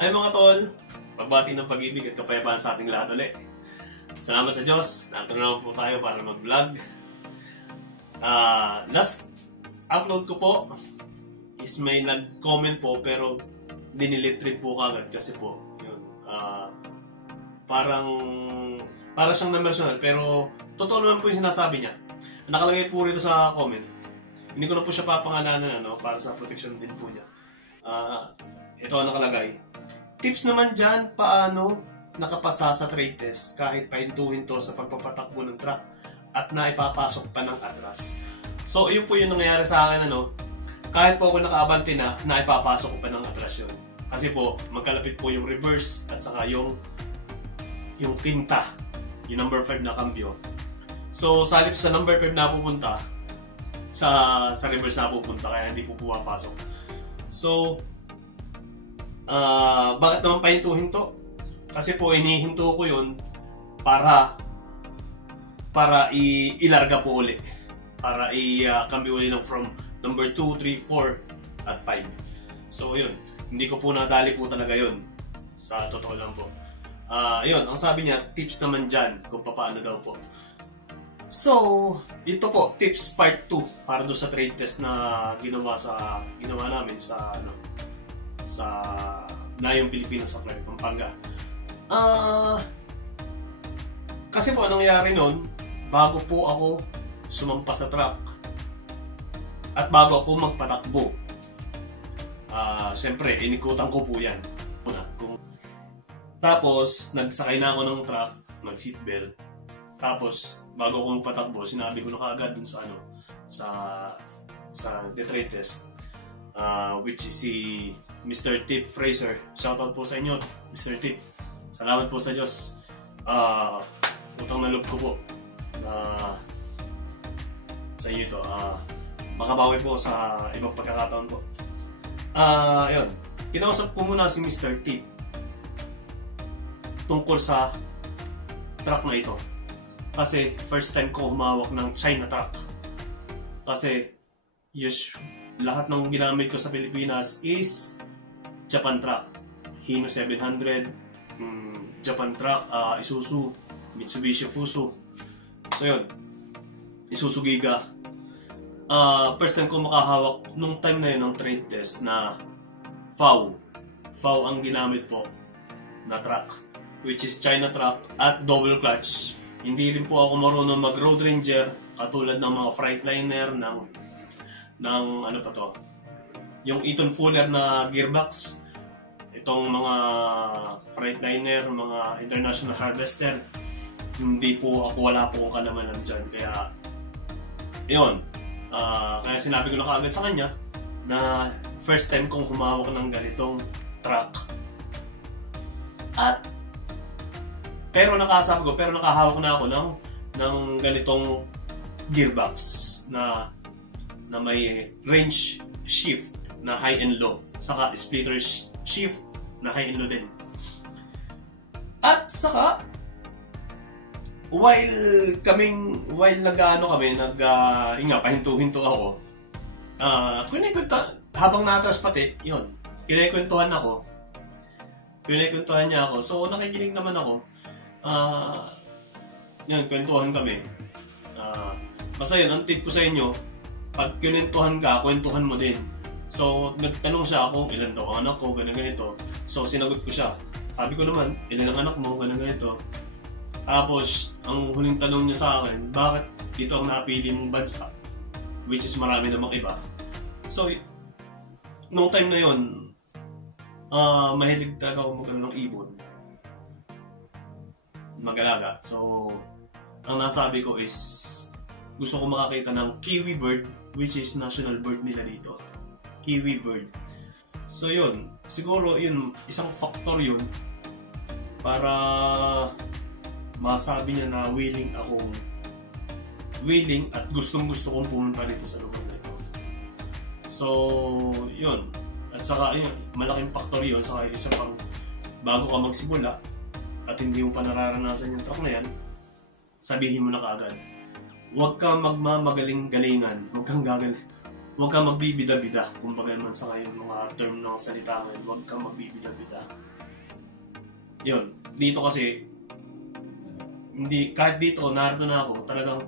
Ay mga tol, pagbati ng pag-ibig at kapayapaan sa ating lahat ulit. Salamat sa Diyos, narito na naman po tayo para mag-vlog. Last upload ko po is may nag-comment po pero dinilitrip po kagad kasi po yun, para siyang na-personal pero totoo naman po yung sinasabi niya. Nakalagay po rito sa comment. Hindi ko na po siya papangalanan para sa protection din po niya. Ito ang nakalagay. Tips naman dyan, paano nakapasa sa trade test kahit pahintuhin to sa pagpapatakbo ng truck at naipapasok pa ng atras. So, yun po yung nangyayari sa akin, kahit po ako nakaabante na, naipapasok ko pa ng atras yun. Kasi po, magkalapit po yung reverse at saka yung quinta, yung number 5 na cambio. So, salip sa number 5 na pupunta, sa reverse na pupunta, kaya hindi po pumapasok. So, bakit naman pahintuhin to? Kasi po inihinto ko yun para ilarga po uli. Para i-cambio uli ng from number 2, 3, 4 at 5. So yun, hindi ko po nadali po talaga yun. Sa totoo lang po. Yun, ang sabi niya, tips naman dyan kung paano daw po. So, ito po, tips part 2 para doon sa trade test na ginawa namin sa Nayong Pilipino sa Pampanga. Kasi po anong nangyari noon, bago po ako sumampas sa truck at bago ako magpatakbo, siyempre inikutan ko po yan. Tapos nagsakay na ako ng truck, mag-seatbelt. Tapos bago ako magpatakbo, sinabi ko na kaagad dun sa the trade test, which is si Mr. Tip Fraser. Shoutout po sa inyo, Mr. Tip. Salamat po sa Diyos. Utang na loob ko po sa inyo ito. Makabawi po sa ibang pagkakataon po. Ayun. Kinausap ko muna si Mr. Tip tungkol sa truck na ito. Kasi first time ko humawak ng China truck. Kasi lahat ng ginamit ko sa Pilipinas is Japan truck, Hino 700, Japan truck, Isuzu, Mitsubishi Fuso. So yun, Isuzu Giga. First time ko makahawak nung time na yun ng trade test na FAW ang ginamit po na truck, which is China truck at double clutch. Hindi rin po ako marunong mag Road Ranger katulad ng mga Freightliner ng ano pa to, yung Eaton Fuller na gearbox. Itong mga Freightliner, mga International Harvester, wala po akong kalamanan dyan. Kaya yun, kaya sinabi ko na kaagad sa kanya na first time kong humawak ng ganitong truck. Pero nakahawak na ako ng ganitong gearbox na may range shift na high and low, saka splitter shift na high and low din. At saka while pahinto-hinto ako, habang natras pati, yun, kinekwentuhan niya ako. So nakikinig naman ako. Yan, kwentuhan kami. Basta yun, ang tip ko sa inyo, pag kwentuhan ka, kwentuhan mo din. So, nagtanong siya kung ilan daw ang anak ko, ganito. So, sinagot ko siya. Sabi ko naman, ilan ang anak mo, ganito. Tapos, ang huling tanong niya sa akin, bakit dito ang napili mong bansa? Which is marami namang iba. So, nung time na yun, mahilig talaga ako magano ng ibon. Mag-alaga. So, ang nasabi ko is, gusto ko makakita ng kiwi bird, which is national bird nila dito. Kiwi bird. So yun, siguro yun, isang factor yun para masabi niya na willing at gustong-gusto kong pumunta dito sa lugar na ito. So yun, at saka yun, malaking factor yun. Saka isa pang, bago ka magsimula at hindi mo pa nararanasan yung truck na yan, sabihin mo na kaagad, huwag kang magmamagaling-galingan, huwag huwag kang magbibida-bida. Kumbaga naman sa ngayon, mga term ng salita ngayon, huwag kang magbibida-bida. Yun. Dito kasi, hindi, kahit dito, narito na ako, talagang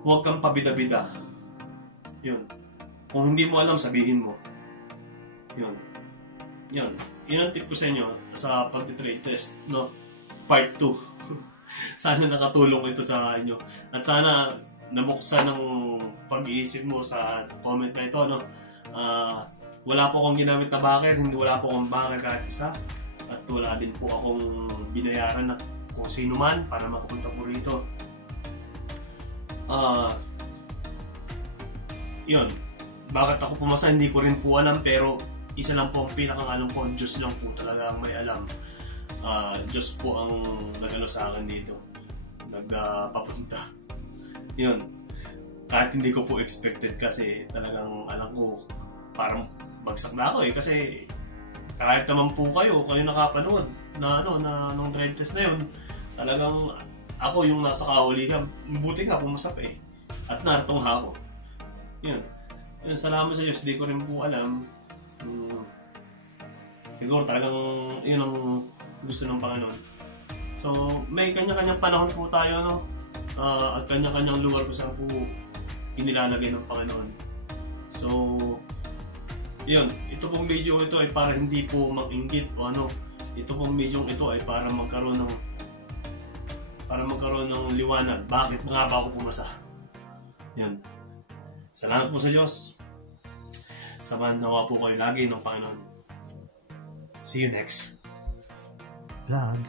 huwag kang pabida-bida. Yun. Kung hindi mo alam, sabihin mo. Yun. Yun. Yun ang tip ko sa inyo sa pag-trade test, no? Part 2. Sana nakatulong ito sa inyo. At sana nabuksan ng pag-iisip mo sa comment na ito, no? Wala po akong ginamit na backer, hindi wala po akong backer kahit isa. At wala din po akong binayaran na kung sino man para makapunta po rito. Yun. Bakit ako pumasa, hindi ko rin po alam, pero isa lang po ang pinakang ko, Diyos lang po talaga ang may alam. Diyos po ang nagano sa akin dito. Nagpapunta. Yun. Kahit hindi ko po expected kasi talagang alam ko parang bagsak na ako kasi kahit naman po kayo nakapanood na nung trade test na yun, talagang ako yung nasa kahulihan, buti nga pumasa pa at naritong ako. Yun, salamat sa Diyos, di ko rin po alam. Siguro talagang yun ang gusto ng Panginoon. So may kanya-kanyang panahon po tayo, at kanya-kanyang lugar kung saan po inilalagay ng Panginoon. So yun, ito pong video ito ay para hindi po mag-inggit o ito pong video ito ay para magkaroon ng liwanag. Bakit nga ba ako pumasa? Yan. Salamat po sa Diyos. Samahan nawa po kayo lagi ng Panginoon. See you next vlog.